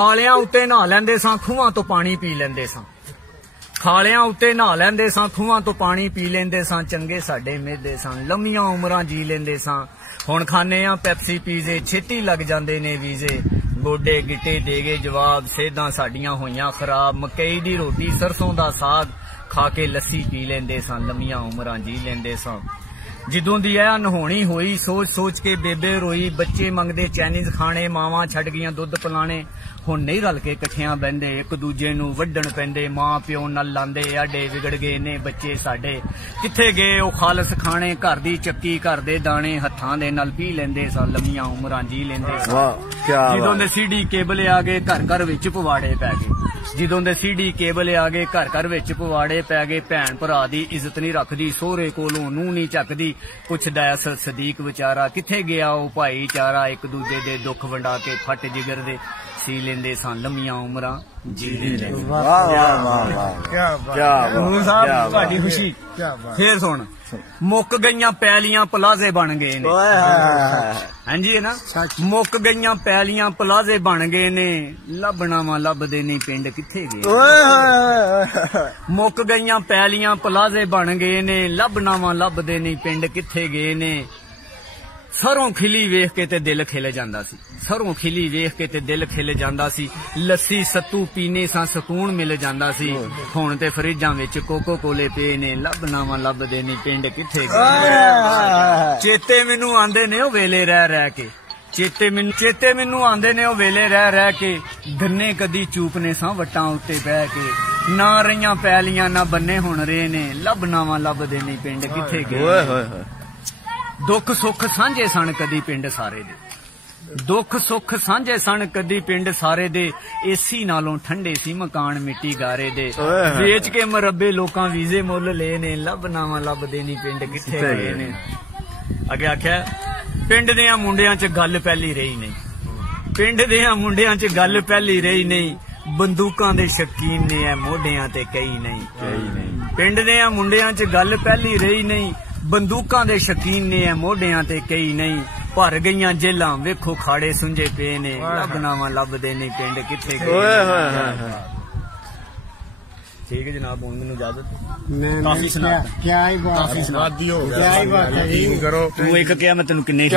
ਖਾਲਿਆਂ ਉੱਤੇ ਨਹਾ ਲੈਂਦੇ ਸਾਂ, ਖੂਹਾਂ ਤੋਂ ਪਾਣੀ ਪੀ ਲੈਂਦੇ ਸਾਂ। ਖਾਲਿਆਂ ਉੱਤੇ ਨਹਾ ਲੈਂਦੇ ਸਾਂ, ਖੂਹਾਂ ਤੋਂ ਪਾਣੀ ਪੀ ਲੈਂਦੇ ਸਾਂ। ਚੰਗੇ ਸਾਡੇ ਮਿਹਦੇ ਸਨ, ਲੰਮੀਆਂ ਉਮਰਾਂ ਜੀ ਲੈਂਦੇ ਸਾਂ। ਹੁਣ ਖਾਨੇ ਆ ਪੈਪਸੀ ਪੀਜ਼ੇ, ਛੇਤੀ ਲੱਗ ਜਾਂਦੇ ਨੇ ਵੀਜ਼ੇ। ਗੋਡੇ ਗਿੱਟੇ ਦੇ ਗਏ ਜਵਾਬ, ਸਿਹਤਾਂ ਸਾਡੀਆਂ ਹੋਈਆਂ ਖਰਾਬ। ਮਕਈ ਦੀ ਰੋਟੀ ਸਰਸੋਂ ਦਾ ਸਾਗ ਖਾ ਕੇ ਲੱਸੀ ਪੀ ਲੈਂਦੇ ਸਾਂ, ਲੰਮੀਆਂ ਉਮਰਾਂ ਜੀ ਲੈਂਦੇ ਸਾਂ। ਜਦੋਂ ਦੀ ਇਹ ਅਨਹੋਣੀ ਹੋਈ, ਸੋਚ ਸੋਚ ਕੇ ਬੇਬੇ ਰੋਈ। ਬੱਚੇ ਮੰਗਦੇ ਚਾਈਨੀਜ਼ ਖਾਣੇ, ਮਾਵਾਂ ਛੱਡ ਗਈਆਂ ਦੁੱਧ ਪਿਲਾਣੇ। ਹੁਣ ਨਹੀਂ ਰਲ ਕੇ ਇਕੱਠਿਆਂ ਬਹਿੰਦੇ, ਇੱਕ ਦੂਜੇ ਨੂੰ ਵੱਢਣ ਪੈਂਦੇ। ਮਾਂ ਪਿਓ ਨਾਲ ਲਾਂਦੇ, ਆਡੇ ਵਿਗੜ ਗਏ ਨੇ ਬੱਚੇ ਸਾਡੇ। ਕਿੱਥੇ ਗਏ ਉਹ ਖਾਲਸ ਖਾਣੇ, ਘਰ ਦੀ ਚੱਕੀ ਘਰ ਦੇ ਦਾਣੇ। ਹੱਥਾਂ ਦੇ ਨਾਲ ਪੀ ਲੈਂਦੇ ਸਾਂ, ਲੰਮੀਆਂ ਉਮਰਾਂ ਜੀ ਲੈਂਦੇ ਸਾਂ। ਜਦੋਂ ਦੇ ਸੀਡੀ ਕੇਬਲ ਆ ਗਏ, ਘਰ ਘਰ ਵਿੱਚ ਪਵਾੜੇ ਪੈ ਗਏ। ਜਦੋਂ ਦੇ ਸੀਡੀ ਕੇਬਲ ਆ ਗਏ, ਘਰ ਘਰ ਵਿੱਚ ਪਵਾੜੇ ਪੈ ਗਏ। ਭੈਣ ਭਰਾ ਦੀ ਇੱਜ਼ਤ ਨਹੀਂ ਰੱਖਦੀ, ਸਹੁਰੇ ਕੋਲੋਂ ਨੂੰਹ ਨਹੀਂ ਚੱਕਦੀ। ਪੁੱਛਦਾ ਸਦੀਕ ਵਿਚਾਰਾ, ਕਿੱਥੇ ਗਿਆ ਉਹ ਭਾਈਚਾਰਾ। ਇੱਕ ਦੂਜੇ ਦੇ ਦੁੱਖ ਵੰਡਾ ਕੇ ਫੱਟ ਜਿਗਰ ਦੇ ਸੀ ਲੈਂਦੇ ਸਾਂ, ਲੰਮੀਆਂ ਉਮਰਾਂ ਜੀ ਲੈਂਦੇ। ਤੁਹਾਡੀ ਖੁਸ਼ੀ ਫੇਰ ਸੁਣ। ਮੁੱਕ ਗਈਆਂ ਪੈਲੀਆਂ ਪਲਾਜ਼ੇ ਬਣ ਗਏ ਨੇ। ਹਾਂਜੀ ਹੈ ਨਾ, ਮੁੱਕ ਗਈਆਂ ਪੈਲੀਆਂ ਪਲਾਜ਼ੇ ਬਣ ਗਏ ਨੇ। ਲੱਭਣਾ ਵਾ ਲੱਭਦੇ ਨਹੀਂ ਪਿੰਡ ਕਿੱਥੇ ਗਏ। ਮੁੱਕ ਗਈਆਂ ਪੈਲੀਆਂ ਪਲਾਜ਼ੇ ਬਣ ਗਏ ਨੇ। ਲੱਭਣਾ ਵਾ ਲੱਭਦੇ ਨਹੀਂ ਪਿੰਡ ਕਿੱਥੇ ਗਏ ਨੇ। ਸਰੋਂ ਖਿਲੀ ਵੇਖ ਕੇ ਤੇ ਦਿਲ ਖਿਲ ਜਾਂਦਾ ਸੀ, ਸਰੋਂ ਖਿਲੀ ਵੇਖ ਕੇ ਤੇ ਦਿਲ ਖਿਲ ਜਾਂਦਾ ਸੀ। ਲੱਸੀ ਸੱਤੂ ਪੀਨੇ ਸਾਂ, ਸਕੂਨ ਮਿਲ ਜਾਂਦਾ ਸੀ। ਹੁਣ ਤੇ ਫਰਿੱਜਾਂ ਵਿੱਚ ਕੋਕੋ ਕੋਲੇ ਪਏ ਨੇ। ਲੱਭਣਾ ਵਾ ਲੱਭਦੇ ਨਹੀਂ ਪਿੰਡ ਕਿੱਥੇ ਗਏ। ਚੇਤੇ ਮੈਨੂੰ ਆਂਦੇ ਨੇ ਉਹ ਵੇਲੇ ਰਹਿ ਰਹਿ ਕੇ, ਚੇਤੇ ਮੈਨੂੰ ਆਂਦੇ ਨੇ ਉਹ ਵੇਲੇ ਰਹਿ ਰਹਿ ਕੇ। ਗੰਨੇ ਕਦੀ ਚੂਪਨੇ ਸਾਂ ਵੱਟਾਂ ਉੱਤੇ ਬਹਿ ਕੇ। ਨਾ ਰਹੀਆਂ ਪੈਲੀਆਂ ਨਾ ਬੰਨੇ ਹੁਣ ਰਹੇ ਨੇ। ਲੱਭਣਾ ਵਾ ਲੱਭਦੇ ਨਹੀਂ ਪਿੰਡ ਕਿੱਥੇ ਗਏ। ਦੁੱਖ ਸੁੱਖ ਸਾਂਝੇ ਸਨ ਕਦੀ ਪਿੰਡ ਸਾਰੇ ਦੇ, ਦੁੱਖ ਸੁੱਖ ਸਾਂਝੇ ਸਨ ਕਦੀ ਪਿੰਡ ਸਾਰੇ ਦੇ। ਏਸੀ ਨਾਲੋਂ ਠੰਡੇ ਸੀ ਮਕਾਨ ਮਿੱਟੀ ਗਾਰੇ ਦੇ। ਵੇਚ ਕੇ ਮਰੱਬੇ ਲੋਕਾਂ ਵੀਜ਼ੇ ਮੁੱਲ ਲਏ ਨੇ। ਲੱਭਣਾ ਵਾ ਲੱਭਦੇ ਨਹੀਂ ਪਿੰਡ ਕਿੱਥੇ ਗਏ ਨੇ। ਅੱਗੇ ਆਖਿਆ, ਪਿੰਡ ਦਿਆਂ ਮੁੰਡਿਆਂ 'ਚ ਗੱਲ ਪਹਿਲੀ ਰਹੀ ਨਹੀਂ, ਪਿੰਡ ਦਿਆਂ ਮੁੰਡਿਆਂ 'ਚ ਗੱਲ ਪਹਿਲੀ ਰਹੀ ਨਹੀਂ। ਬੰਦੂਕਾਂ ਦੇ ਸ਼ਕੀਨ ਨੇ ਐ ਮੋਢਿਆਂ ਤੇ ਕਈ ਨਹੀਂ। ਪਿੰਡ ਦਿਆਂ ਮੁੰਡਿਆਂ 'ਚ ਗੱਲ ਪਹਿਲੀ ਰਹੀ ਨਹੀਂ। ਬੰਦੂਕਾਂ ਦੇ ਸ਼ਕੀਨ ਨੇ ਐ ਮੋਢਿਆਂ ਤੇ ਕਈ ਨਹੀਂ। ਭਰ ਗਈਆਂ ਜੇਲਾਂ ਵੇਖੋ ਖਾੜੇ ਸੁੰਝੇ ਪਏ ਨੇ। ਲੱਭਣਾ ਵਾ ਲੱਭਦੇ ਨਹੀਂ ਪਿੰਡ ਕਿੱਥੇ ਗਏ। ਠੀਕ ਹੈ ਜਨਾਬ, ਹੁਣ ਮੈਨੂੰ ਇਜਾਜ਼ਤ। ਕਾਫੀ ਸੁਣਾ, क्या ही बात, ਕਾਫੀ ਸੁਣਾ ਦਿਓ। क्या ही बात है। ਤੂੰ ਇੱਕ ਕਿਹਾ, ਮੈਂ ਤੈਨੂੰ ਕਿੰਨੇ